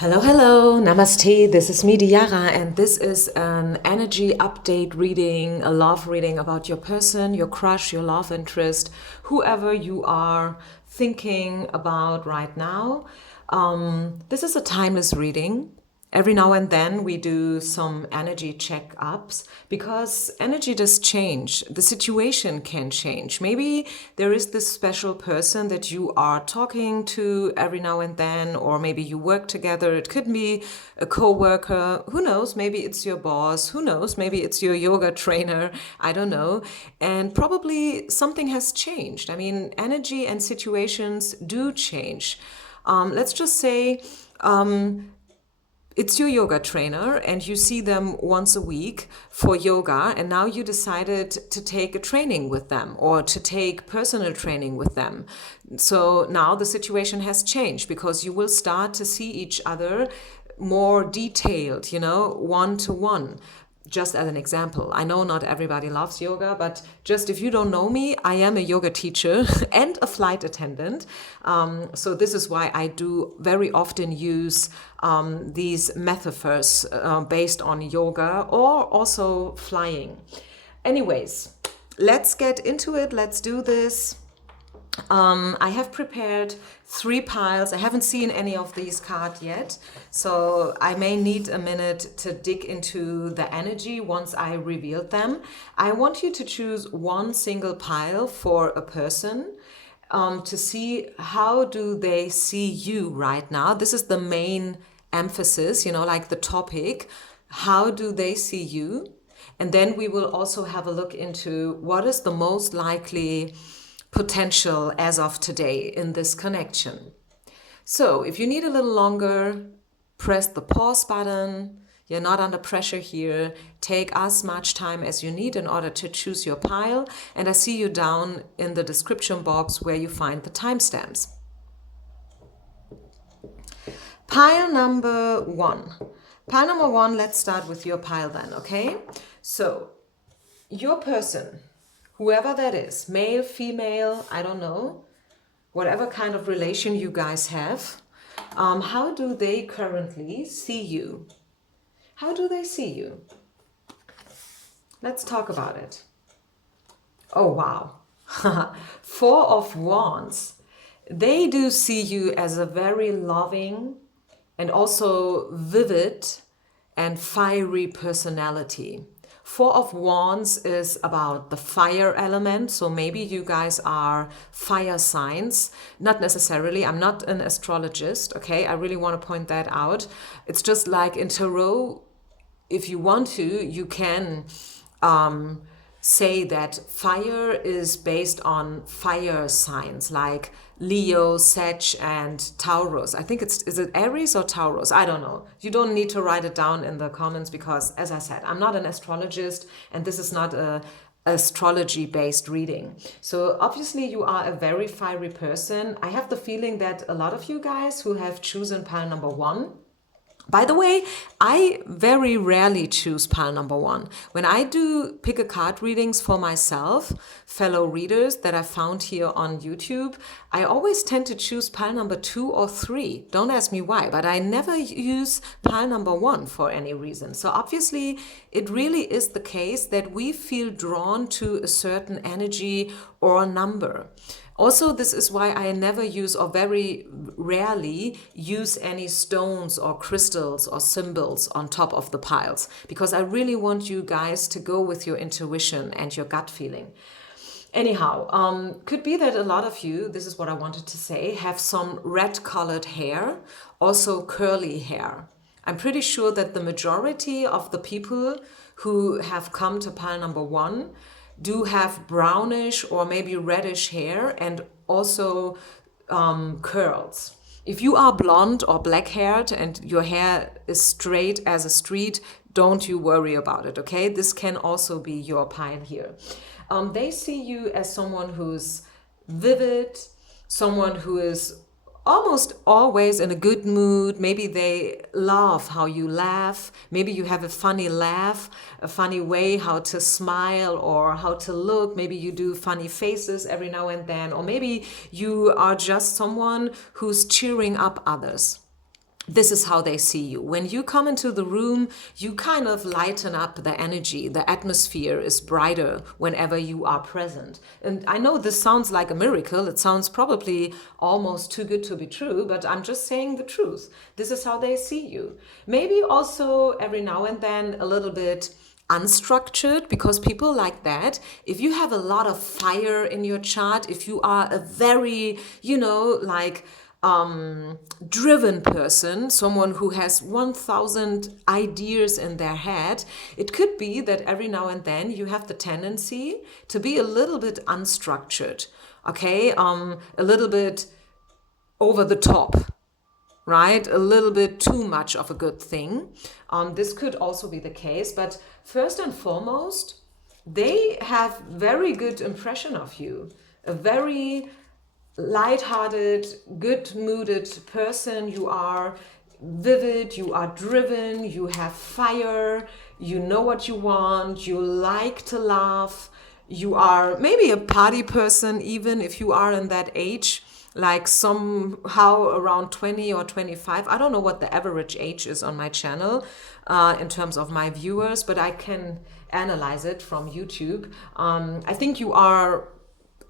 Hello, hello, namaste. This is me, Diara, and this is an energy update reading, a love reading about your person, your crush, your love interest, whoever you are thinking about right now. This is a timeless reading. Every now and then we do some energy check-ups because energy does change. The situation can change. Maybe there is this special person that you are talking to every now and then, or maybe you work together. It could be a coworker. Who knows? Maybe it's your boss. Who knows? Maybe it's your yoga trainer. I don't know. And probably something has changed. I mean, energy and situations do change. Let's just say it's your yoga trainer and you see them once a week for yoga, and now you decided to take a training with them or to take personal training with them. So now the situation has changed because you will start to see each other more detailed, one to one. Just as an example, I know not everybody loves yoga, but just if you don't know me, I am a yoga teacher and a flight attendant. So this is why I do very often use these metaphors based on yoga or also flying. Anyways, let's get into it. Let's do this. I have prepared 3 piles. I haven't seen any of these cards yet, so I may need a minute to dig into the energy once I revealed them. I want you to choose one single pile for a person to see how do they see you right now. This is the main emphasis, like the topic. How do they see you? And then we will also have a look into what is the most likely potential as of today in this connection. So if you need a little longer, press the pause button. You're not under pressure here. Take as much time as you need in order to choose your pile. And I see you down in the description box where you find the timestamps. Pile number 1. Pile number 1, let's start with your pile then, okay? So your person, whoever that is, male, female, I don't know, whatever kind of relation you guys have, how do they currently see you? How do they see you? Let's talk about it. Oh, wow. 4 of Wands. They do see you as a very loving and also vivid and fiery personality. 4 of Wands is about the fire element, so maybe you guys are fire signs. Not necessarily, I'm not an astrologist, okay? I really want to point that out. It's just like in tarot, if you want to, you can say that fire is based on fire signs like Leo, Sag, and Taurus. I think is it Aries or Taurus? I don't know. You don't need to write it down in the comments because, as I said, I'm not an astrologist and this is not a astrology-based reading. So obviously you are a very fiery person. I have the feeling that a lot of you guys who have chosen pile number 1, by the way, I very rarely choose pile number 1. When I do pick a card readings for myself, fellow readers that I found here on YouTube, I always tend to choose pile number 2 or 3. Don't ask me why, but I never use pile number 1 for any reason. So obviously, it really is the case that we feel drawn to a certain energy or number. Also, this is why I never use or very rarely use any stones or crystals or symbols on top of the piles, because I really want you guys to go with your intuition and your gut feeling. Anyhow, could be that a lot of you, this is what I wanted to say, have some red colored hair, also curly hair. I'm pretty sure that the majority of the people who have come to pile number 1 do have brownish or maybe reddish hair and also curls. If you are blonde or black haired and your hair is straight as a street, don't you worry about it, okay? This can also be your pile here. They see you as someone who's vivid, someone who is almost always in a good mood. Maybe they love how you laugh. Maybe you have a funny laugh, a funny way how to smile or how to look. Maybe you do funny faces every now and then. Or maybe you are just someone who's cheering up others. this is how they see you. When you come into the room, you kind of lighten up the energy. The atmosphere is brighter whenever you are present. And I know this sounds like a miracle. It sounds probably almost too good to be true, but I'm just saying the truth. This is how they see you. Maybe also every now and then a little bit unstructured, because people like that, if you have a lot of fire in your chart, if you are a very, like driven person, someone who has 1,000 ideas in their head, it could be that every now and then you have the tendency to be a little bit unstructured, okay? A little bit over the top, right? A little bit too much of a good thing. This could also be the case, but first and foremost, they have very good impression of you, a very light-hearted, good-mooded person. You are vivid, you are driven, you have fire, you know what you want, you like to laugh, you are maybe a party person even if you are in that age, like somehow around 20 or 25. I don't know what the average age is on my channel in terms of my viewers, but I can analyze it from YouTube. I think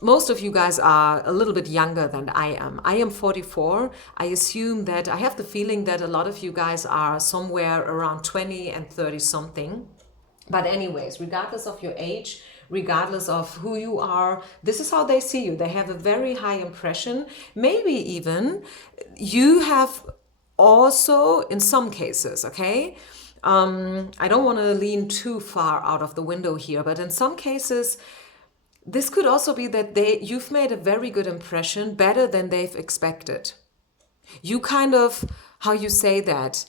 most of you guys are a little bit younger than I am. I am 44. I assume that I have the feeling that a lot of you guys are somewhere around 20 and 30 something. But anyways, regardless of your age, regardless of who you are, this is how they see you. They have a very high impression. Maybe even you have also, in some cases, okay? I don't want to lean too far out of the window here, but in some cases, this could also be that you've made a very good impression, better than they've expected. You kind of, how you say that,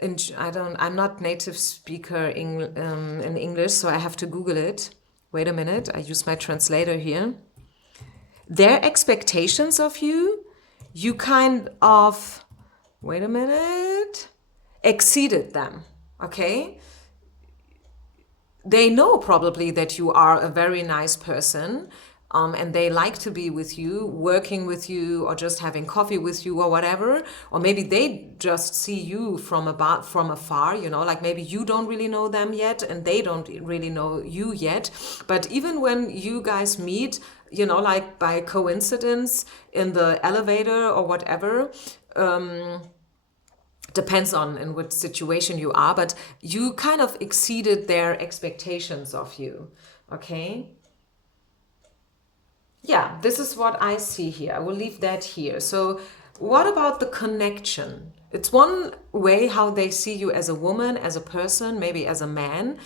I'm not native speaker in English, so I have to Google it. Wait a minute, I use my translator here. Their expectations of you, you kind of, wait a minute, exceeded them, okay? They know probably that you are a very nice person, and they like to be with you, working with you, or just having coffee with you or whatever. Or maybe they just see you from afar, like maybe you don't really know them yet and they don't really know you yet. But even when you guys meet, like by coincidence in the elevator or whatever, depends on in what situation you are, but you kind of exceeded their expectations of you, okay? Yeah, this is what I see here. I will leave that here. So what about the connection? It's one way how they see you as a woman, as a person, maybe as a man,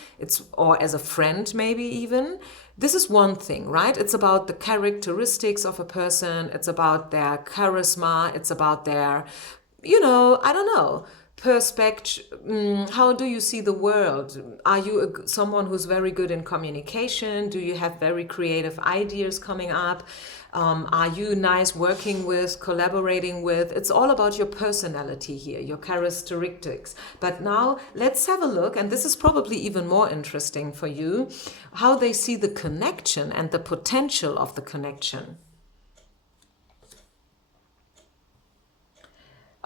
or as a friend, maybe even. This is one thing, right? It's about the characteristics of a person. It's about their charisma. It's about their I don't know, perspective. How do you see the world? Are you someone who's very good in communication? Do you have very creative ideas coming up? Are you nice working with, collaborating with? It's all about your personality here, your characteristics. But now let's have a look, and this is probably even more interesting for you, how they see the connection and the potential of the connection.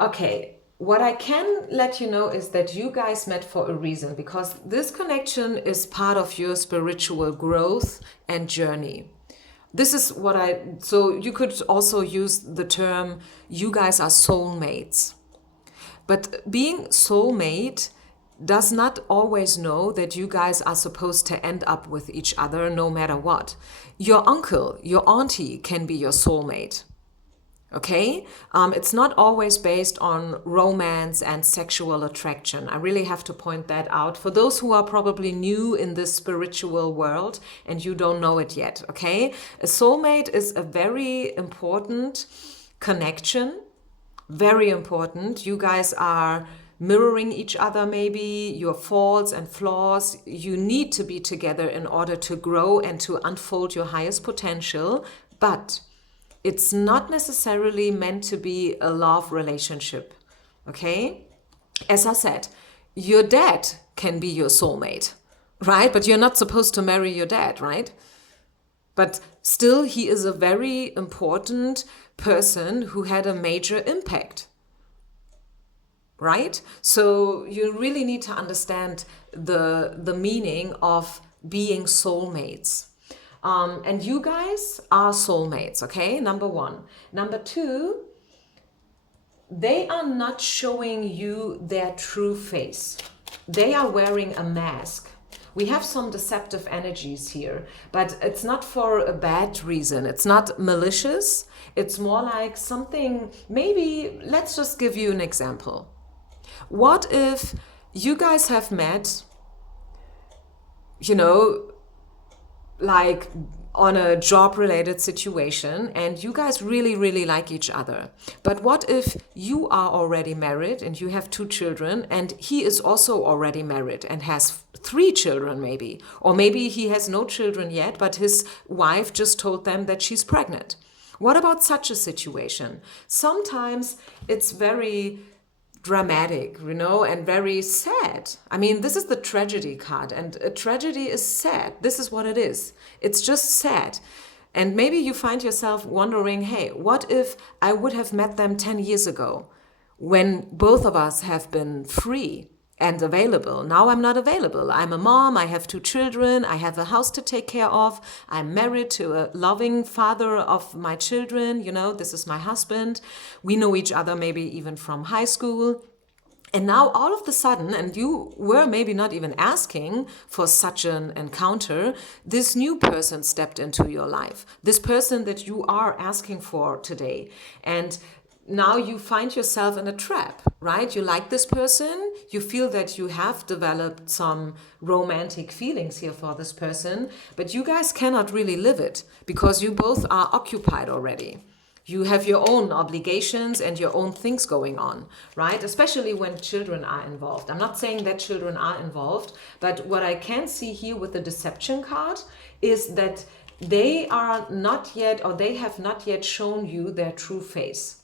Okay, what I can let you know is that you guys met for a reason, because this connection is part of your spiritual growth and journey. This is so you could also use the term, you guys are soulmates. But being soulmate does not always know that you guys are supposed to end up with each other no matter what. Your uncle, your auntie can be your soulmate. Okay? It's not always based on romance and sexual attraction. I really have to point that out for those who are probably new in this spiritual world and you don't know it yet, okay? A soulmate is a very important connection, very important. You guys are mirroring each other, maybe your faults and flaws. You need to be together in order to grow and to unfold your highest potential, but it's not necessarily meant to be a love relationship, okay? As I said, your dad can be your soulmate, right? But you're not supposed to marry your dad, right? But still, he is a very important person who had a major impact, right? So you really need to understand the meaning of being soulmates. And you guys are soulmates, okay? Number one. Number two, they are not showing you their true face. They are wearing a mask. We have some deceptive energies here, but it's not for a bad reason. It's not malicious. It's more like something, maybe, let's just give you an example. What if you guys have met, you know, like on a job related situation, and you guys really, really like each other. But what if you are already married and you have 2 children, and he is also already married and has 3 children maybe, or maybe he has no children yet, but his wife just told them that she's pregnant. What about such a situation? Sometimes it's very dramatic, you know, and very sad. I mean, this is the tragedy card, and a tragedy is sad. This is what it is. It's just sad. And maybe you find yourself wondering, hey, what if I would have met them 10 years ago when both of us have been free and available? Now I'm not available. I'm a mom, I have 2 children, I have a house to take care of, I'm married to a loving father of my children, you know, this is my husband. We know each other maybe even from high school. And now all of a sudden, and you were maybe not even asking for such an encounter, this new person stepped into your life. This person that you are asking for today. And now you find yourself in a trap, right? You like this person, you feel that you have developed some romantic feelings here for this person, but you guys cannot really live it because you both are occupied already. You have your own obligations and your own things going on, right? Especially when children are involved. I'm not saying that children are involved, but what I can see here with the deception card is that they are not yet, or they have not yet shown you their true face.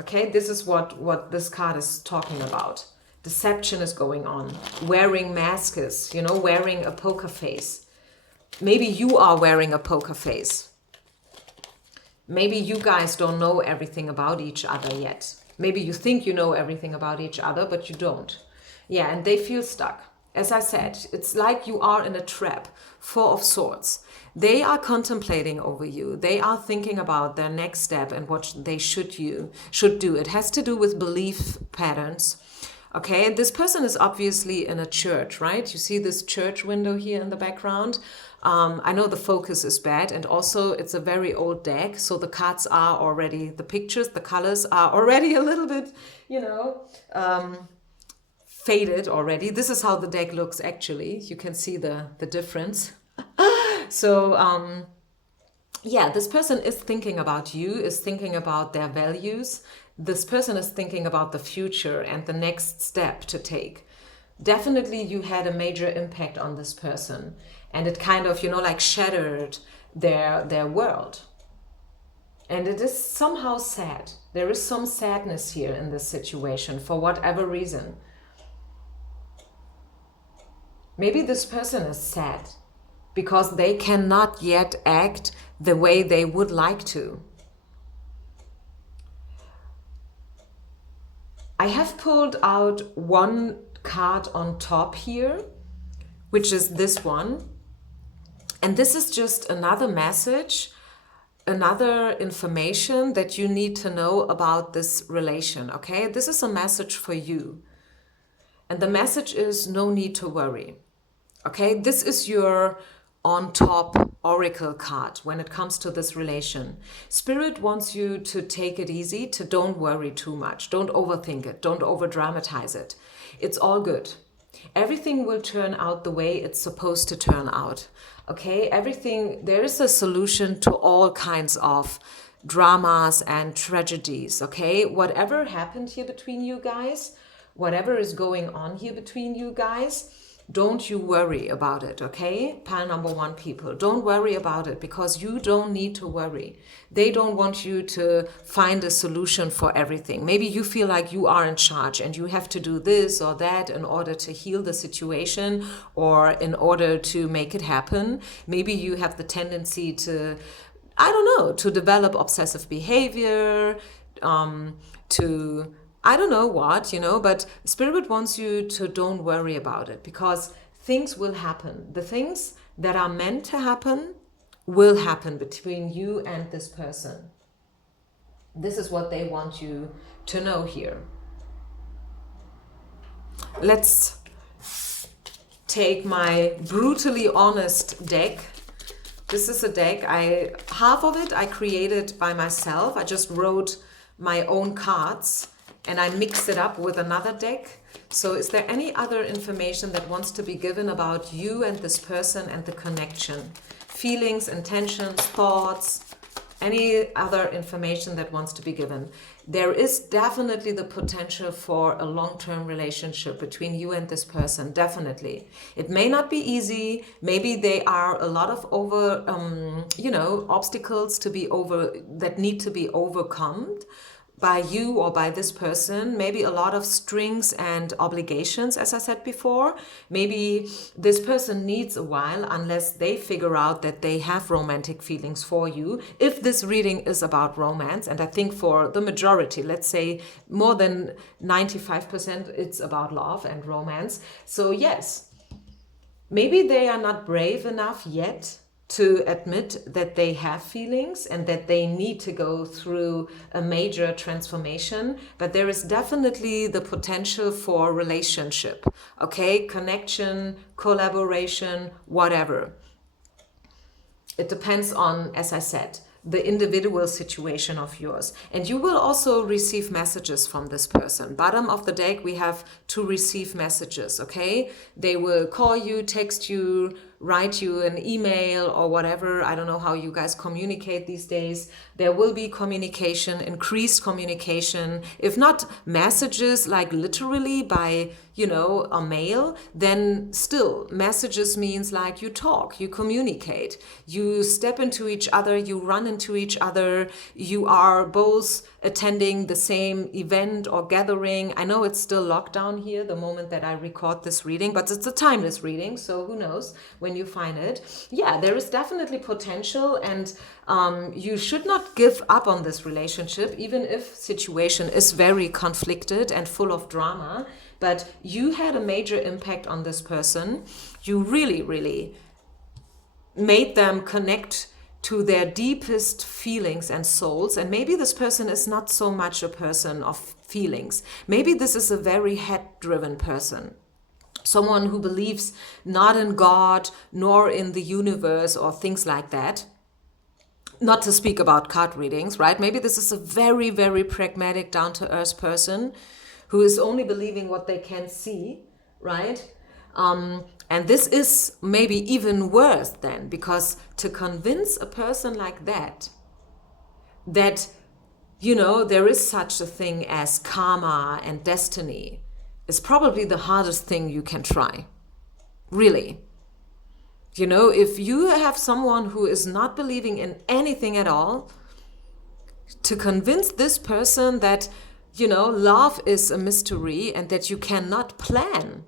Okay, this is what this card is talking about. Deception is going on. Wearing masks, you know, wearing a poker face. Maybe you are wearing a poker face. Maybe you guys don't know everything about each other yet. Maybe you think you know everything about each other, but you don't. Yeah, and they feel stuck. As I said, it's like you are in a trap, 4 of Swords. They are contemplating over you. They are thinking about their next step and what they should do. It has to do with belief patterns. Okay, this person is obviously in a church, right? You see this church window here in the background. I know the focus is bad, and also it's a very old deck, so the cards are already, the pictures, the colors are already a little bit, you know, faded already. This is how the deck looks actually. You can see the difference. So, yeah, this person is thinking about you, is thinking about their values. This person is thinking about the future and the next step to take. Definitely you had a major impact on this person, and it kind of, you know, like shattered their world. And it is somehow sad. There is some sadness here in this situation for whatever reason. Maybe this person is sad because they cannot yet act the way they would like to. I have pulled out one card on top here, which is this one. And this is just another message, another information that you need to know about this relation, okay? This is a message for you. And the message is no need to worry, okay? This is your on top oracle card when it comes to this relation. Spirit wants you to take it easy, to don't worry too much. Don't overthink it. Don't over dramatize it. It's all good. Everything will turn out the way it's supposed to turn out. Okay, everything, there is a solution to all kinds of dramas and tragedies. Okay, whatever happened here between you guys, whatever is going on here between you guys, don't you worry about it, okay? Pile number 1 people, don't worry about it because you don't need to worry. They don't want you to find a solution for everything. Maybe you feel like you are in charge and you have to do this or that in order to heal the situation or in order to make it happen. Maybe you have the tendency to, I don't know, to develop obsessive behavior, to I don't know what, but Spirit wants you to don't worry about it, because things will happen. The things that are meant to happen will happen between you and this person. This is what they want you to know here. Let's take my brutally honest deck. This is a deck, half of it I created by myself. I just wrote my own cards and I mixed it up with another deck. So is there any other information that wants to be given about you and this person and the connection? Feelings, intentions, thoughts, any other information that wants to be given? There is definitely the potential for a long-term relationship between you and this person, definitely. It may not be easy. Maybe there are a lot of obstacles to be that need to be overcome by you or by this person. Maybe a lot of strings and obligations, as I said before. Maybe this person needs a while unless they figure out that they have romantic feelings for you. If this reading is about romance, and I think for the majority, let's say more than 95%, it's about love and romance. So yes, maybe they are not brave enough yet to admit that they have feelings and that they need to go through a major transformation, but there is definitely the potential for relationship, okay? Connection, collaboration, whatever. It depends on, as I said, the individual situation of yours. And you will also receive messages from this person. Bottom of the deck, we have to receive messages, okay? They will call you, text you, write you an email or whatever. I don't know how you guys communicate these days. There will be communication, increased communication. If not messages like literally by, a mail, then still messages means like you talk, you communicate, you step into each other, you run into each other, you are both attending the same event or gathering. I know it's still lockdown here the moment that I record this reading, but it's a timeless reading, so who knows when you find it. Yeah, there is definitely potential, and you should not give up on this relationship, even if situation is very conflicted and full of drama. But you had a major impact on this person. You really, really made them connect to their deepest feelings and souls. And maybe this person is not so much a person of feelings. Maybe this is a very head-driven person. Someone who believes not in God, nor in the universe or things like that. Not to speak about card readings, right? Maybe this is a very, very pragmatic, down-to-earth person who is only believing what they can see, right? And this is maybe even worse then, because to convince a person like that, there is such a thing as karma and destiny, is probably the hardest thing you can try. Really. If you have someone who is not believing in anything at all, to convince this person that, love is a mystery and that you cannot plan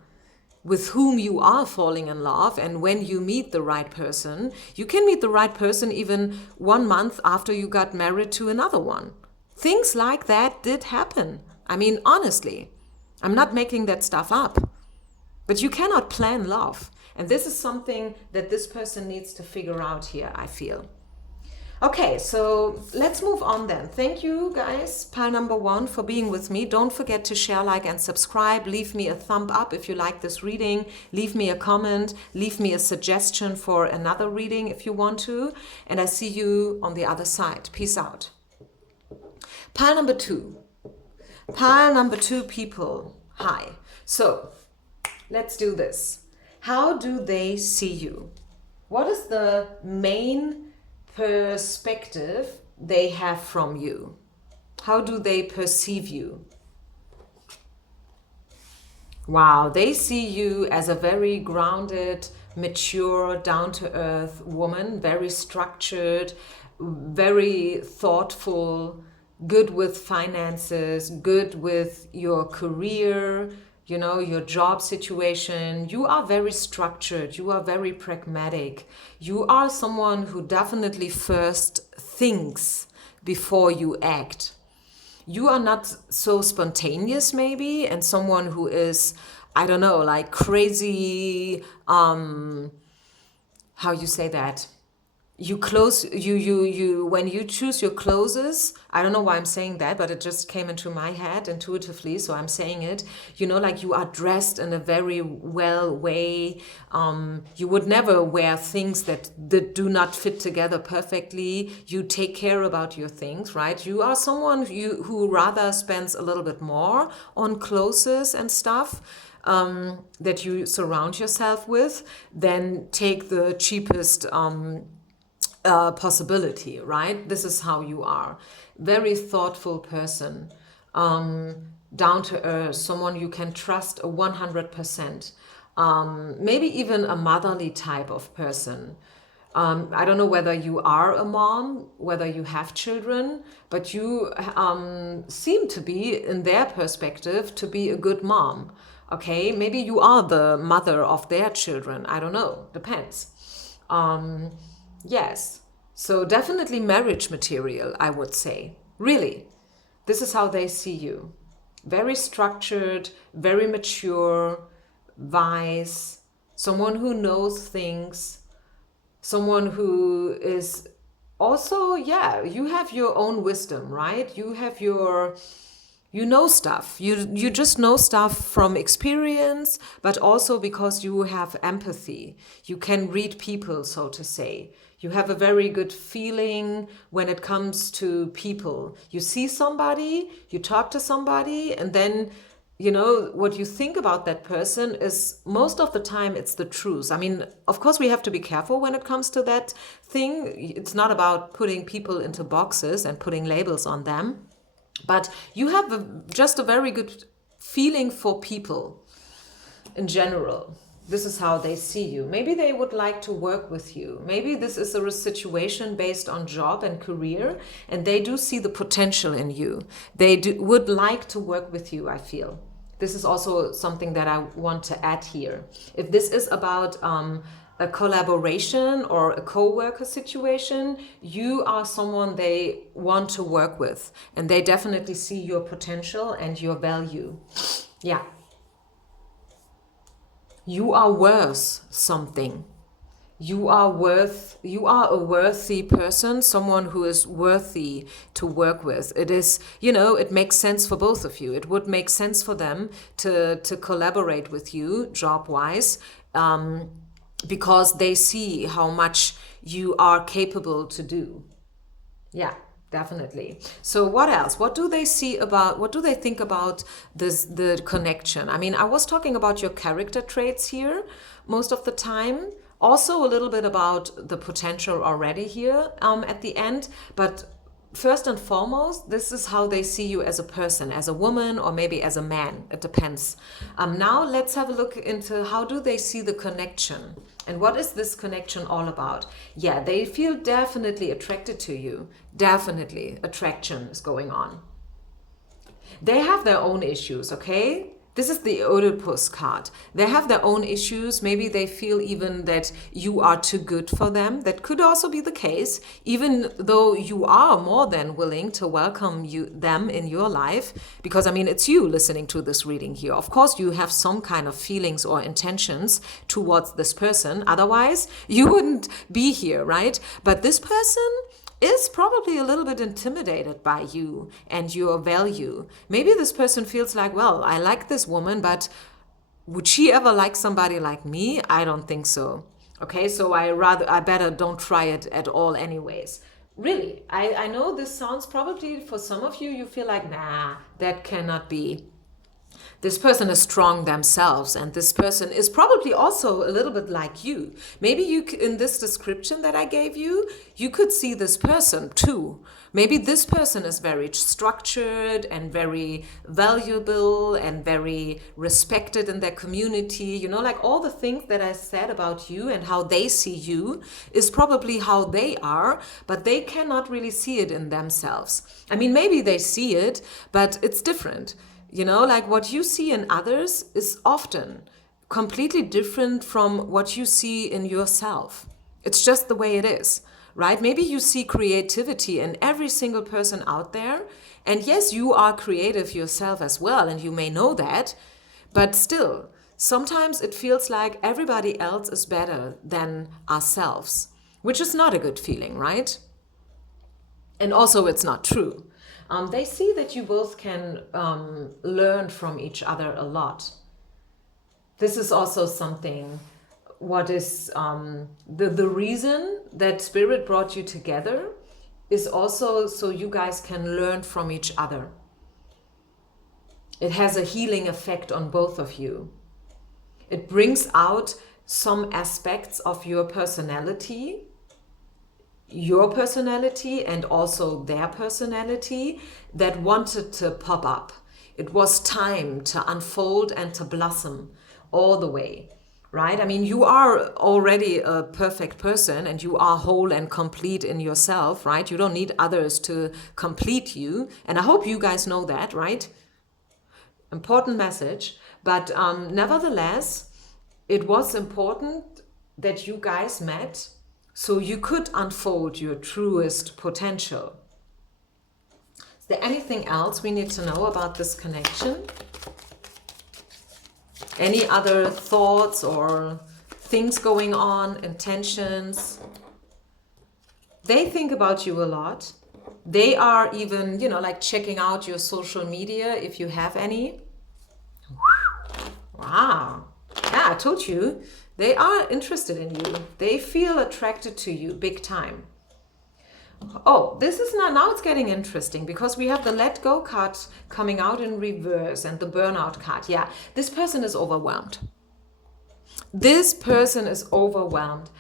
with whom you are falling in love, and when you meet the right person, you can meet the right person even 1 month after you got married to another one. Things like that did happen. I mean, honestly, I'm not making that stuff up. But you cannot plan love. And this is something that this person needs to figure out here, I feel. Okay, so let's move on then. Thank you guys, pile number 1, for being with me. Don't forget to share, like, and subscribe. Leave me a thumb up if you like this reading. Leave me a comment. Leave me a suggestion for another reading if you want to. And I see you on the other side. Peace out. Pile number 2. Pile number 2 people. Hi. So let's do this. How do they see you? What is the main perspective they have from you? How do they perceive you? Wow, they see you as a very grounded, mature, down-to-earth woman, very structured, very thoughtful, good with finances, good with your career, your job situation. You are very structured. You are very pragmatic. You are someone who definitely first thinks before you act. you are not so spontaneous maybe, and someone who is, I don't know, like crazy, how you say that? You when you choose your clothes, I don't know why I'm saying that, but it just came into my head intuitively, so I'm saying it. Like you are dressed in a very well way. You would never wear things that do not fit together perfectly. You take care about your things, right? You are someone who rather spends a little bit more on clothes and stuff, that you surround yourself with, than take the cheapest possibility, right? This is how you are. Very thoughtful person, down to earth, someone you can trust 100%. Maybe even a motherly type of person. I don't know whether you are a mom, whether you have children, but you seem to be, in their perspective, to be a good mom. Okay, maybe you are the mother of their children. I don't know, depends. Yes, so definitely marriage material, I would say. Really, this is how they see you. Very structured, very mature, wise, someone who knows things, someone who is also, yeah, you have your own wisdom, right? You know stuff. You just know stuff from experience, but also because you have empathy. You can read people, so to say. You have a very good feeling when it comes to people. You see somebody, you talk to somebody, and then what you think about that person is, most of the time, it's the truth. I mean, of course, we have to be careful when it comes to that thing. It's not about putting people into boxes and putting labels on them. But you have just a very good feeling for people in general. This is how they see you. Maybe they would like to work with you. Maybe this is a situation based on job and career, and they do see the potential in you. They would like to work with you, I feel. This is also something that I want to add here. If this is about a collaboration or a co-worker situation, you are someone they want to work with, and they definitely see your potential and your value. Yeah. You are worth something. You are a worthy person, someone who is worthy to work with. It is, it makes sense for both of you. It would make sense for them to collaborate with you job-wise, because they see how much you are capable to do. Yeah, definitely. So what else? What do they think about the connection? I mean, I was talking about your character traits here most of the time. Also a little bit about the potential already here at the end. But first and foremost, this is how they see you as a person, as a woman, or maybe as a man. It depends. Now let's have a look into how do they see the connection. And what is this connection all about? Yeah, they feel definitely attracted to you. Definitely attraction is going on. They have their own issues, okay? This is the Oedipus card. They have their own issues. Maybe they feel even that you are too good for them. That could also be the case, even though you are more than willing to welcome them in your life. Because, I mean, it's you listening to this reading here. Of course, you have some kind of feelings or intentions towards this person. Otherwise, you wouldn't be here, right? But this person is probably a little bit intimidated by you and your value. Maybe this person feels like, well, I like this woman, but would she ever like somebody like me? I don't think so. Okay, so I better don't try it at all anyways. Really, I know this sounds probably, for some of you, you feel like, nah, that cannot be. This person is strong themselves, and this person is probably also a little bit like you. Maybe in this description that I gave you, you could see this person too. Maybe this person is very structured and very valuable and very respected in their community. Like all the things that I said about you and how they see you is probably how they are, but they cannot really see it in themselves. I mean, maybe they see it, but it's different. Like what you see in others is often completely different from what you see in yourself. It's just the way it is, right? Maybe you see creativity in every single person out there. And yes, you are creative yourself as well, and you may know that. But still, sometimes it feels like everybody else is better than ourselves, which is not a good feeling, right? And also, it's not true. They see that you both can learn from each other a lot. This is also something, what is the reason that Spirit brought you together is also so you guys can learn from each other. It has a healing effect on both of you. It brings out some aspects of your personality and also their personality that wanted to pop up. It was time to unfold and to blossom all the way, right? I mean, you are already a perfect person and you are whole and complete in yourself, right? You don't need others to complete you. And I hope you guys know that, right? Important message. But nevertheless, it was important that you guys met so you could unfold your truest potential. Is there anything else we need to know about this connection? Any other thoughts or things going on, intentions? They think about you a lot. They are even, like checking out your social media if you have any. Wow. Yeah, I told you. They are interested in you. They feel attracted to you big time. Oh, this is now it's getting interesting because we have the let go card coming out in reverse and the burnout card. Yeah, this person is overwhelmed. This person is overwhelmed.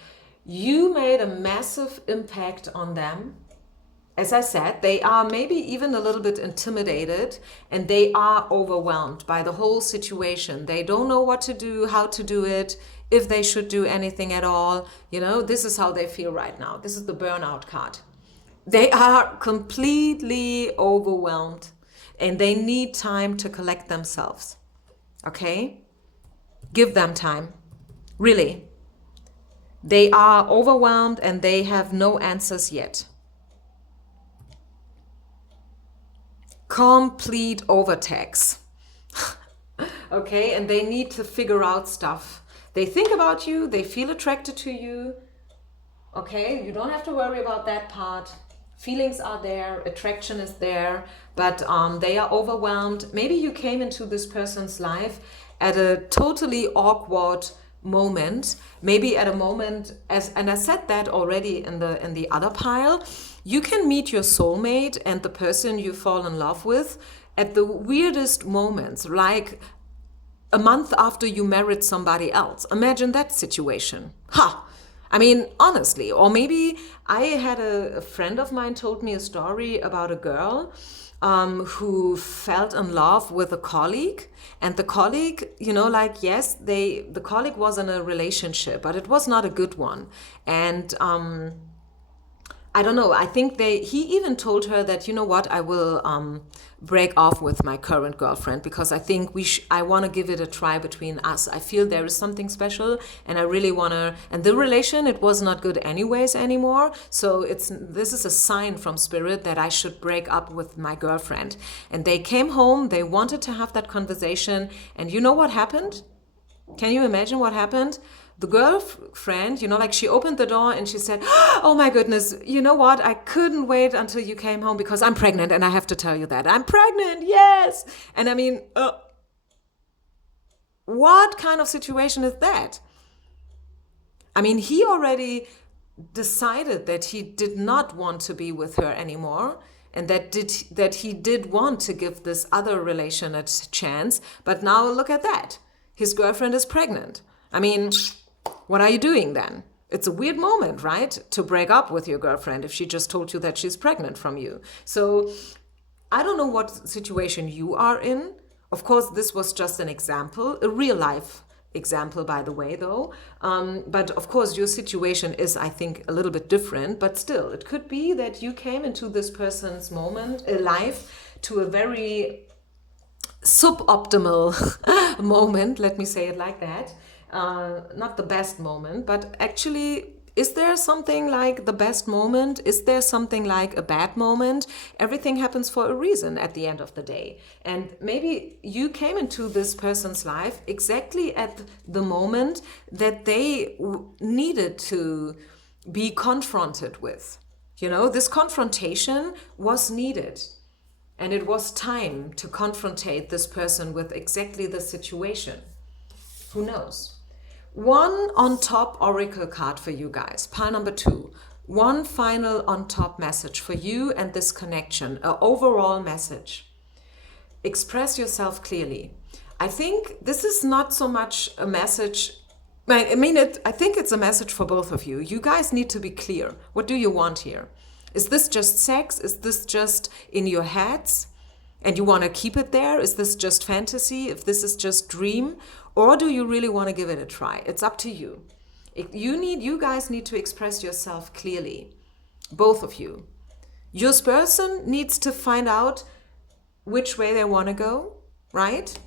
You made a massive impact on them. As I said, they are maybe even a little bit intimidated and they are overwhelmed by the whole situation. They don't know what to do, how to do it, if they should do anything at all. This is how they feel right now. This is the burnout card. They are completely overwhelmed and they need time to collect themselves. Okay? Give them time. Really. They are overwhelmed and they have no answers yet. Complete overtax. Okay? And they need to figure out stuff. They think about you. They feel attracted to you. Okay? You don't have to worry about that part. Feelings are there, attraction is there, but they are overwhelmed. Maybe you came into this person's life at a totally awkward moment, maybe at a moment, and I said that already in the other pile, you can meet your soulmate and the person you fall in love with at the weirdest moments, like a month after you married somebody else. Imagine that situation. Ha! I mean, honestly, or maybe I had a friend of mine told me a story about a girl who fell in love with a colleague, and the colleague, yes, the colleague was in a relationship, but it was not a good one. And I don't know. I think he even told her that, you know what, I will break off with my current girlfriend because I think I want to give it a try between us. I feel there is something special and I really want to, and the relation, it was not good anyways anymore. So this is a sign from Spirit that I should break up with my girlfriend. And they came home, they wanted to have that conversation. And you know what happened? Can you imagine what happened? The girlfriend, she opened the door and she said, oh my goodness, you know what? I couldn't wait until you came home because I'm pregnant and I have to tell you that. I'm pregnant, yes! And I mean, what kind of situation is that? I mean, he already decided that he did not want to be with her anymore and that he did want to give this other relation a chance. But now look at that. His girlfriend is pregnant. I mean, what are you doing then? It's a weird moment, right? To break up with your girlfriend if she just told you that she's pregnant from you. So I don't know what situation you are in. Of course, this was just an example, a real life example, by the way, though. But of course, your situation is, I think, a little bit different. But still, it could be that you came into this person's life to a very suboptimal moment, let me say it like that. Not the best moment, but actually is there something like the best moment? Is there something like a bad moment? Everything happens for a reason at the end of the day. And maybe you came into this person's life exactly at the moment that they needed to be confronted with. You know, this confrontation was needed. And it was time to confrontate this person with exactly the situation. Who knows? One on top oracle card for you guys, pile number 2. One final on top message for you and this connection, an overall message. Express yourself clearly. I think this is not so much a message. I think it's a message for both of you. You guys need to be clear. What do you want here? Is this just sex? Is this just in your heads and you want to keep it there? Is this just fantasy? If this is just dream? Or do you really want to give it a try? It's up to you. You guys need to express yourself clearly. Both of you. Your person needs to find out which way they want to go, right?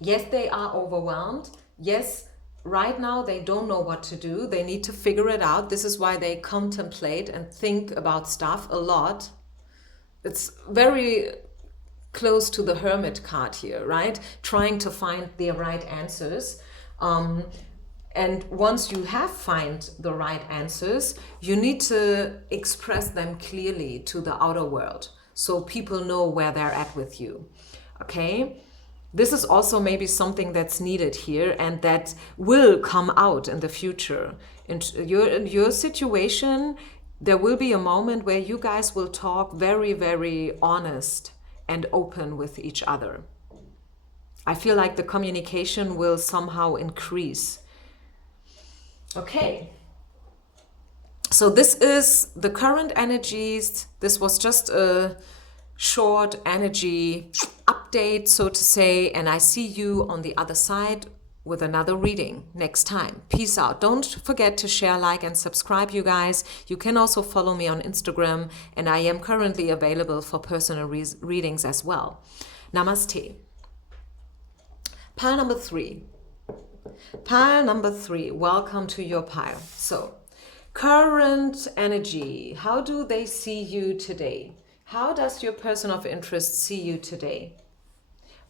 Yes, they are overwhelmed. Yes, right now they don't know what to do. They need to figure it out. This is why they contemplate and think about stuff a lot. It's very close to the hermit card here, right? Trying to find the right answers. And once you have find the right answers, you need to express them clearly to the outer world so people know where they're at with you. Okay? This is also maybe something that's needed here and that will come out in the future. In your situation, there will be a moment where you guys will talk very, very honest and open with each other. I feel like the communication will somehow increase. Okay. So this is the current energies. This was just a short energy update, so to say, and I see you on the other side with another reading next time. Peace out. Don't forget to share, like, and subscribe, you guys. You can also follow me on Instagram, and I am currently available for personal readings as well. Namaste. Pile number 3. Pile number 3. Welcome to your pile. So, current energy. How do they see you today? How does your person of interest see you today?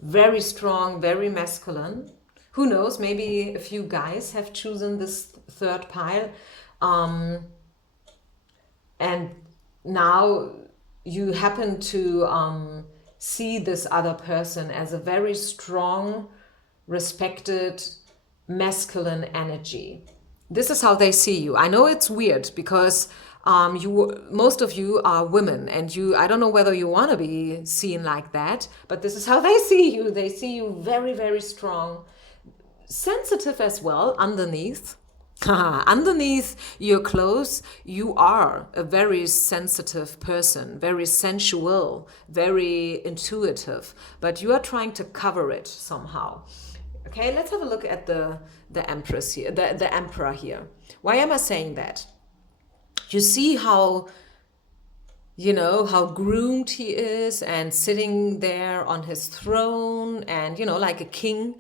Very strong, very masculine. Who knows, maybe a few guys have chosen this third pile. And now you happen to see this other person as a very strong, respected, masculine energy. This is how they see you. I know it's weird because most of you are women, and I don't know whether you want to be seen like that, but this is how they see you. They see you very, very strong, sensitive as well underneath. Underneath your clothes, you are a very sensitive person, very sensual, very intuitive, but you are trying to cover it somehow. Okay, let's have a look at the Empress here, the Emperor here. Why am I saying that? You see how groomed he is and sitting there on his throne and, like a king.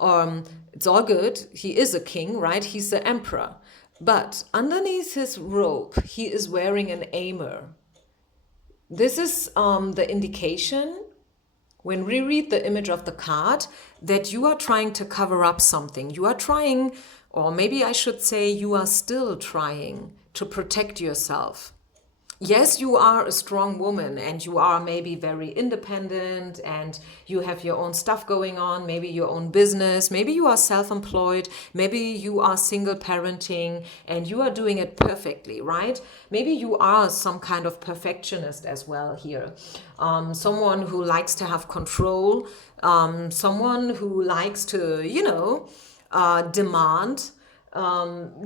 It's all good. He is a king, right? He's the emperor. But underneath his robe, he is wearing an armor. This is the indication, when we read the image of the card, that you are trying to cover up something. You are trying, or maybe I should say you are still trying to protect yourself. Yes, you are a strong woman and you are maybe very independent and you have your own stuff going on, maybe your own business, maybe you are self-employed, maybe you are single parenting and you are doing it perfectly, right? Maybe you are some kind of perfectionist as well here. Someone who likes to have control, someone who likes to, demand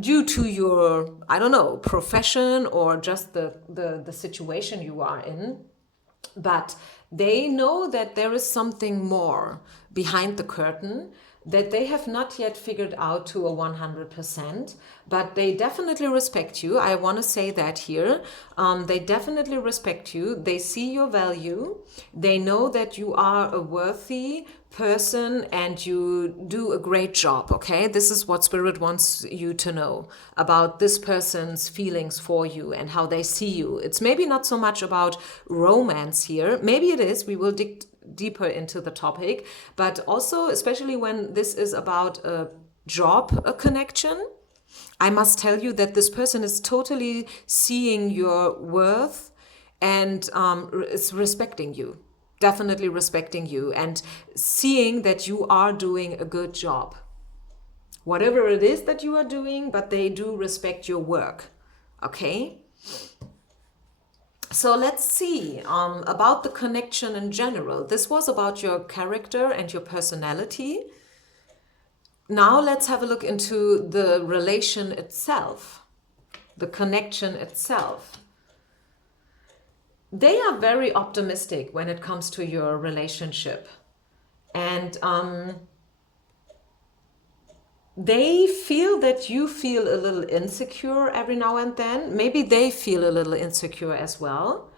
due to your, profession or just the situation you are in. But they know that there is something more behind the curtain that they have not yet figured out to a 100%, but they definitely respect you. I want to say that here. They definitely respect you. They see your value. They know that you are a worthy person and you do a great job, okay? This is what Spirit wants you to know about this person's feelings for you and how they see you. It's maybe not so much about romance here. Maybe it is. We will dig deeper into the topic, but also especially when this is about a job, a connection, I must tell you that this person is totally seeing your worth and is respecting you, definitely respecting you and seeing that you are doing a good job, whatever it is that you are doing, but they do respect your work, okay? So let's see about the connection in general. This was about your character and your personality. Now let's have a look into the relation itself, the connection itself. They are very optimistic when it comes to your relationship. And they feel that you feel a little insecure every now and then. Maybe they feel a little insecure as well.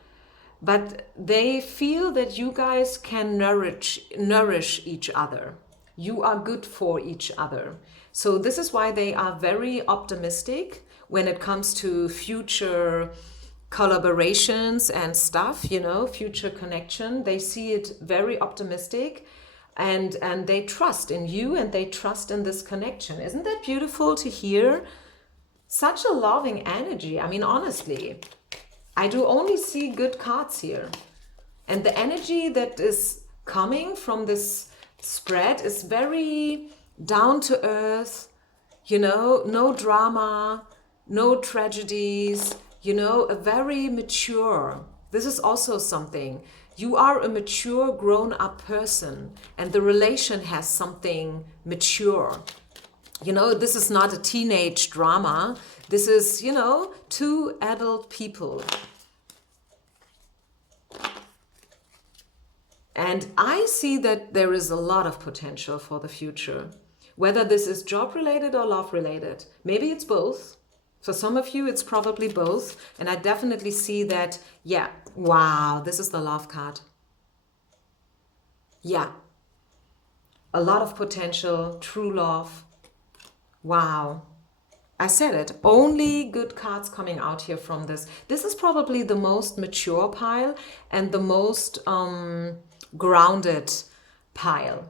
But they feel that you guys can nourish each other. You are good for each other. So this is why they are very optimistic when it comes to future collaborations and stuff, you know, future connection. They see it very optimistic. And they trust in you and they trust in this connection. Isn't that beautiful to hear? Such a loving energy. I mean, honestly, I do only see good cards here. And the energy that is coming from this spread is very down to earth, you know, no drama, no tragedies, you know, a very mature. This is also something. You are a mature, grown-up person, and the relation has something mature. You know, this is not a teenage drama. This is, you know, two adult people. And I see that there is a lot of potential for the future. Whether this is job-related or love-related. Maybe it's both. For some of you, it's probably both. And I definitely see that, yeah, wow, this is the love card. Yeah. A lot of potential, true love. Wow. I said it. Only good cards coming out here from this. This is probably the most mature pile and the most grounded pile.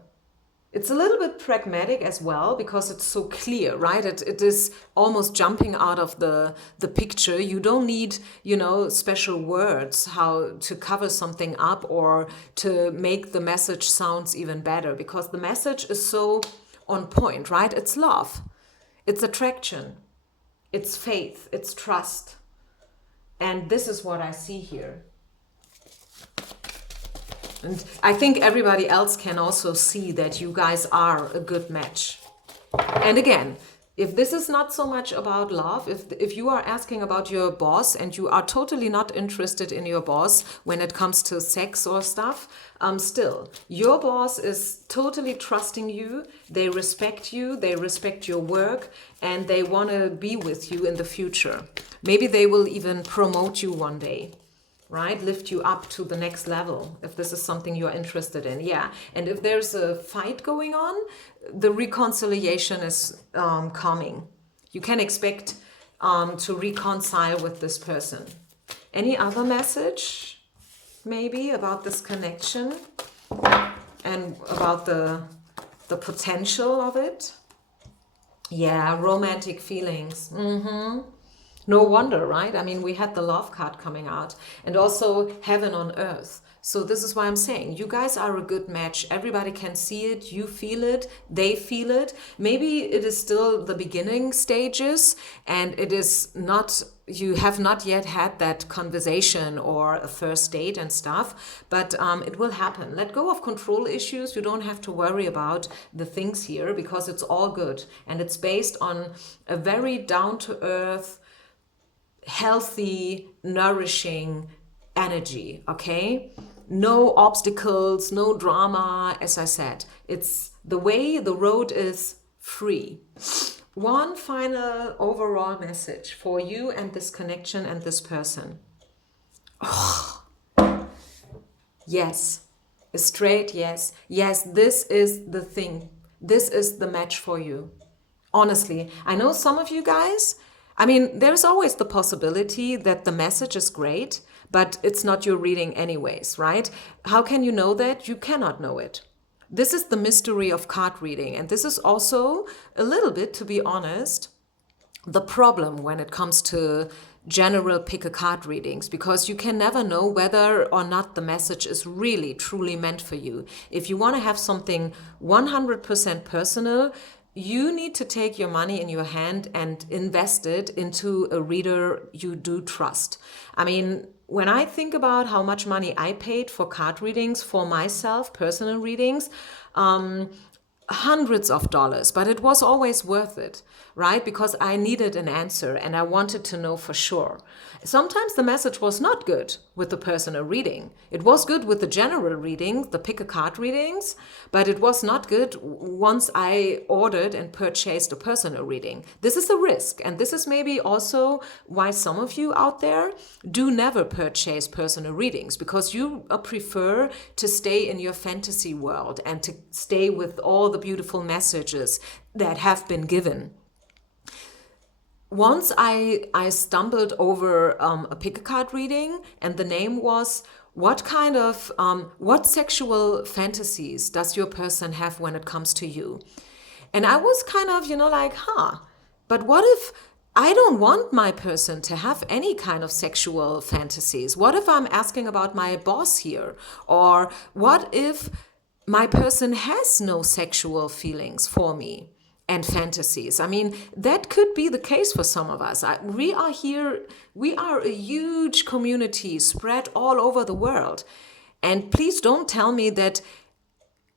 It's a little bit pragmatic as well because it's so clear, right? It is almost jumping out of the picture. You don't need, you know, special words how to cover something up or to make the message sounds even better because the message is so on point, right? It's love, it's attraction, it's faith, it's trust. And this is what I see here. And I think everybody else can also see that you guys are a good match. And again, if this is not so much about love, if you are asking about your boss and you are totally not interested in your boss when it comes to sex or stuff, still, your boss is totally trusting you. They respect you, they respect your work, and they want to be with you in the future. Maybe they will even promote you one day. Right? Lift you up to the next level if this is something you're interested in. Yeah. And if there's a fight going on, the reconciliation is coming. You can expect to reconcile with this person. Any other message maybe about this connection and about the potential of it? Yeah, romantic feelings. No wonder, right? I mean, we had the love card coming out and also heaven on earth. So this is why I'm saying you guys are a good match. Everybody can see it. You feel it. They feel it. Maybe it is still the beginning stages and it is not, you have not yet had that conversation or a first date and stuff, but it will happen. Let go of control issues. You don't have to worry about the things here because it's all good. And it's based on a very down to earth, healthy, nourishing energy, okay? no obstacles, no drama. As I said, it's the way, the road is free. One final overall message for you and this connection and this person. Yes, a straight yes. Yes, this is the thing. This is the match for you. Honestly, I know some of you guys, I mean, there's always the possibility that the message is great, but it's not your reading anyways, right? How can you know that? You cannot know it. This is the mystery of card reading. And this is also a little bit, to be honest, the problem when it comes to general pick a card readings, because you can never know whether or not the message is really truly meant for you. If you want to have something 100% personal, you need to take your money in your hand and invest it into a reader you do trust. I mean, when I think about how much money I paid for card readings for myself, personal readings, hundreds of dollars, but it was always worth it, right? Because I needed an answer and I wanted to know for sure. Sometimes the message was not good with the personal reading. It was good with the general reading, the pick a card readings, but it was not good once I ordered and purchased a personal reading. This is a risk, and this is maybe also why some of you out there do never purchase personal readings, because you prefer to stay in your fantasy world and to stay with all the beautiful messages that have been given. Once I stumbled over a pick a card reading, and the name was, what sexual fantasies does your person have when it comes to you? And I was kind of, like, but what if I don't want my person to have any kind of sexual fantasies? What if I'm asking about my boss here? Or what if my person has no sexual feelings for me and fantasies? I mean, that could be the case for some of us. We are here, we are a huge community spread all over the world. And please don't tell me that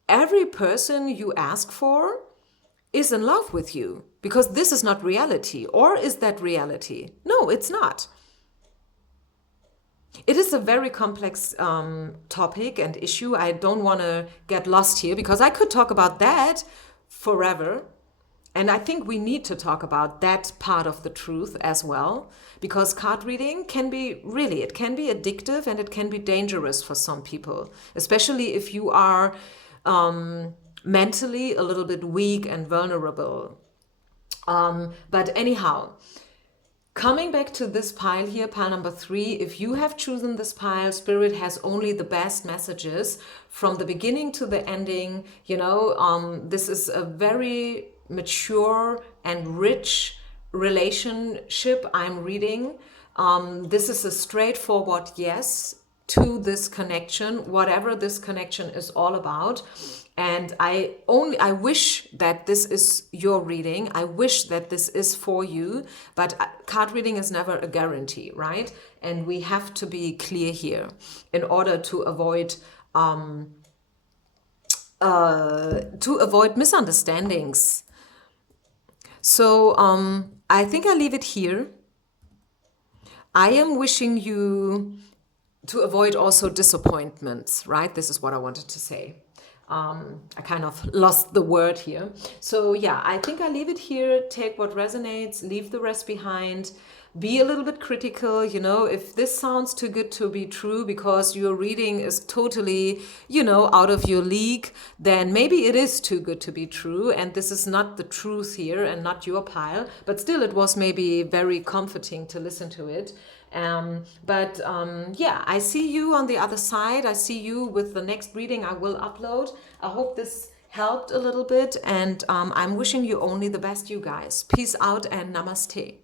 every person you ask for is in love with you, because this is not reality. Or is that reality? No, it's not. It is a very complex topic and issue. I don't want to get lost here, because I could talk about that forever. And I think we need to talk about that part of the truth as well, because card reading can be it can be addictive and it can be dangerous for some people, especially if you are mentally a little bit weak and vulnerable. But anyhow, coming back to this pile here, pile number 3, if you have chosen this pile, Spirit has only the best messages from the beginning to the ending. This is a very mature and rich relationship I'm reading. This is a straightforward yes to this connection, whatever this connection is all about. And I wish that this is your reading. I wish that this is for you, but card reading is never a guarantee, right? And we have to be clear here in order to avoid misunderstandings. So I think I'll leave it here. I am wishing you to avoid also disappointments, right? This is what I wanted to say. I kind of lost the word here. So yeah, I think I leave it here. Take what resonates, leave the rest behind. Be a little bit critical, if this sounds too good to be true because your reading is totally, out of your league, then maybe it is too good to be true. And this is not the truth here and not your pile. But still, it was maybe very comforting to listen to it. Yeah, I see you on the other side. I see you with the next reading I will upload. I hope this helped a little bit, and I'm wishing you only the best, you guys. Peace out and namaste.